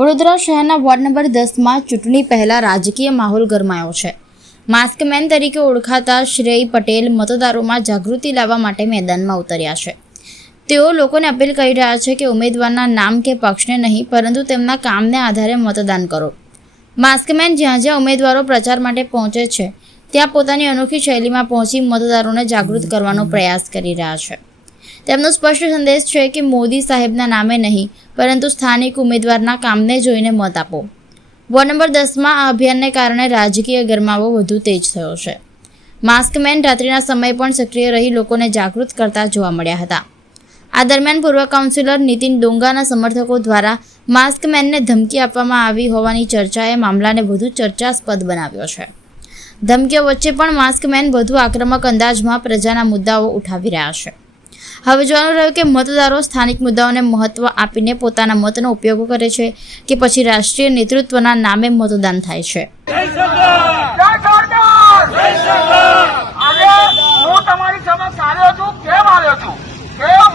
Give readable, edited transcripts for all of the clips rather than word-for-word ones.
વડોદરા શહેરના ward number 10માં ચૂંટણી પહેલા રાજકીય માહોલ ગરમાયો છે। માસ્કમેન તરીકે ઓળખાતા શ્રેય પટેલ મતદારોમાં જાગૃતિ લાવવા માટે મેદાનમાં ઉતર્યા છે। તેઓ લોકોને અપીલ કરી રહ્યા છે કે ઉમેદવારના નામ કે પક્ષને નહીં પરંતુ તેમના કામને આધારે મતદાન કરો। માસ્કમેન જ્યાં જ્યાં ઉમેદવારો પ્રચાર માટે પહોંચે છે ત્યાં પોતાની અનોખી શૈલીમાં પહોંચી મતદારોને જાગૃત કરવાનો પ્રયાસ કરી રહ્યા છે। તેમનો સ્પષ્ટ સંદેશ છે કે મોદી સાહેબના નામે નહીં પરંતુ સ્થાનિક ઉમેદવારના કામને જોઈને મત આપો। વોર્ડ નંબર 10માં આ અભિયાનને કારણે રાજકીય ગરમાવો વધુ તેજ થયો છે। માસ્કમેન રાત્રિના સમયે પણ સક્રિય રહી લોકોને જાગૃત કરતા જોવા મળ્યા હતા। આ દરમિયાન પૂર્વ કાઉન્સિલર નીતિન ડોંગાના સમર્થકો દ્વારા માસ્કમેનને ધમકી આપવામાં આવી હોવાની ચર્ચાએ મામલાને વધુ ચર્ચાસ્પદ બનાવ્યો છે। ધમકીઓ વચ્ચે પણ માસ્કમેન વધુ આક્રમક અંદાજમાં પ્રજાના મુદ્દાઓ ઉઠાવી રહ્યા છે। હવે જોવાનું રહ્યું કે મતદારો સ્થાનિક મુદ્દાઓને મહત્વ આપીને પોતાના મતનો ઉપયોગ કરે છે કે પછી રાષ્ટ્રીય નેતૃત્વના નામે મતદાન થાય છે।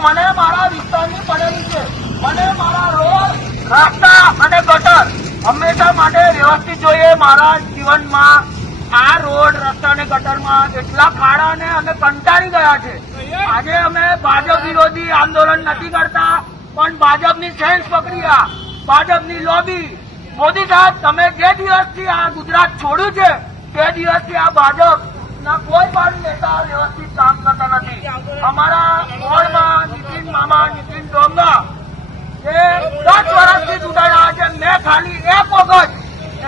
મને મારા વિસ્તારની પડેલી છે, મને મારા રોડ રસ્તા અને ગટર હંમેશા માટે વ્યવસ્થિત જોઈએ। મારા જીવનમાં આ રોડ રસ્તા અને ગટરમાં એટલા ખાડા અને અમે કંટાળી ગયા છે। આજે અમે ભાજપ વિરોધી આંદોલન નથી કરતા પણ ભાજપની સેન્સ પ્રક્રિયા, ભાજપની લોબી, મોદી સાહેબ તમે જે દિવસથી આ ગુજરાત છોડ્યું છે તે દિવસથી આ ભાજપ કોઈ પણ નેતા વ્યવસ્થિત કામ કરતા નથી। અમારા વોર્ડમાં નીતિન ડોંગા જે 10 વર્ષથી ચૂંટાયા છે, મેં ખાલી એક વખત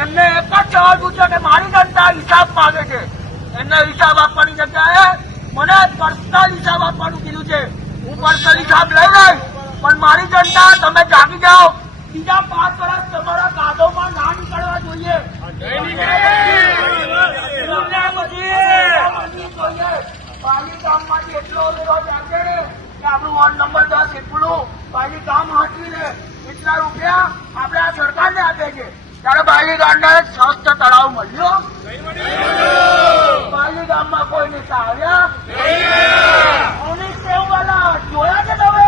એમને એક જ સવાલ પૂછ્યો કે મારી જનતા હિસાબ માંગે છે। એમને હિસાબ આપવાની જગ્યાએ મને પર્સનલ હિસાબ આપવાનું કીધું છે। હું પર્સનલ હિસાબ લઈ લઈશ પણ મારી જનતા તમે જાગી જાઓ। બીજા 5 વર્ષ તમારા કાદોમાં ના નીકળવા જોઈએ। પાલી ગામમાંથી એટલો વેરો જાગે કે આપણું વોર્ડ નંબર 10 એટલું પાલી ગામ હાથવીને એટલા રૂપિયા આપણે આ સરકારને આપે છે। ત્યારે પાલી ગામને સ્વસ્થ તળાવ મળ્યો? પાલી ગામમાં કોઈ નેતા આવ્યા? જોયા છે તમે?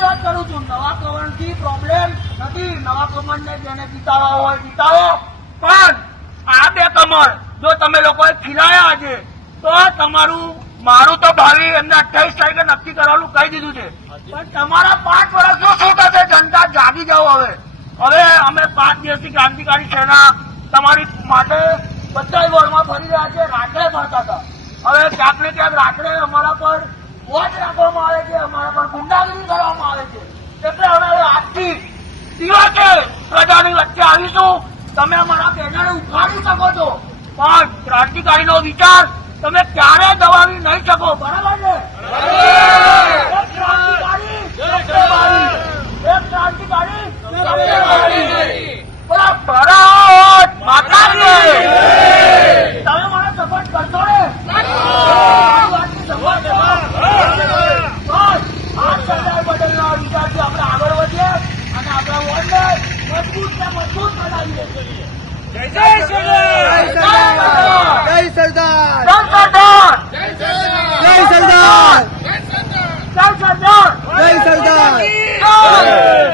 વાત કરું છું, નવા કમળથી પ્રોબ્લેમ નથી। નવા કમળને જેને જીતાવા હોય જીતાવો, પણ આ 2 કમળ જો તમે લોકોએ ખીલાયા છે તો તમારું મારું તો ભાવિ એમને 28 તારીખે નક્કી કરવાનું કહી દીધું છે। પણ તમારા 5 વર્ષનું શું થશે? જનતા જાગી જાઓ। હવે અમે 5 દિવસથી ક્રાંતિકારી સેના તમારી માટે બધા વોર્ડમાં ફરી રહ્યા છે। રાત્રે ફરતા હતા, હવે ક્યાંક ને ક્યાંક રાત્રે અમારા પર વોચ રાખવામાં આવે છે, અમારા પર ગુંડાગીરી કરવામાં આવે છે। એટલે હવે આજથી દિવસે પ્રજાની વચ્ચે આવીશું। તમે અમારા બેનરને ઉખાડી શકો છો પણ ક્રાંતિકારીનો વિચાર તમે ક્યારે દબાવી નહીં શકો। બરાબર છે? એક ક્રાંતિકારી બોલા ભારત માતા કી તમે મને સપોર્ટ કરશો ને? સરદાર પટેલના વિચારથી આપણે આગળ વધીએ અને આપણા વોર્ડને મજબૂત બનાવીએ। જય સરદાર, જય સરદાર, જય સરદાર, જય સરદાર, જય સરદાર, જય સરદાર, જય સરદાર, જય સરદાર।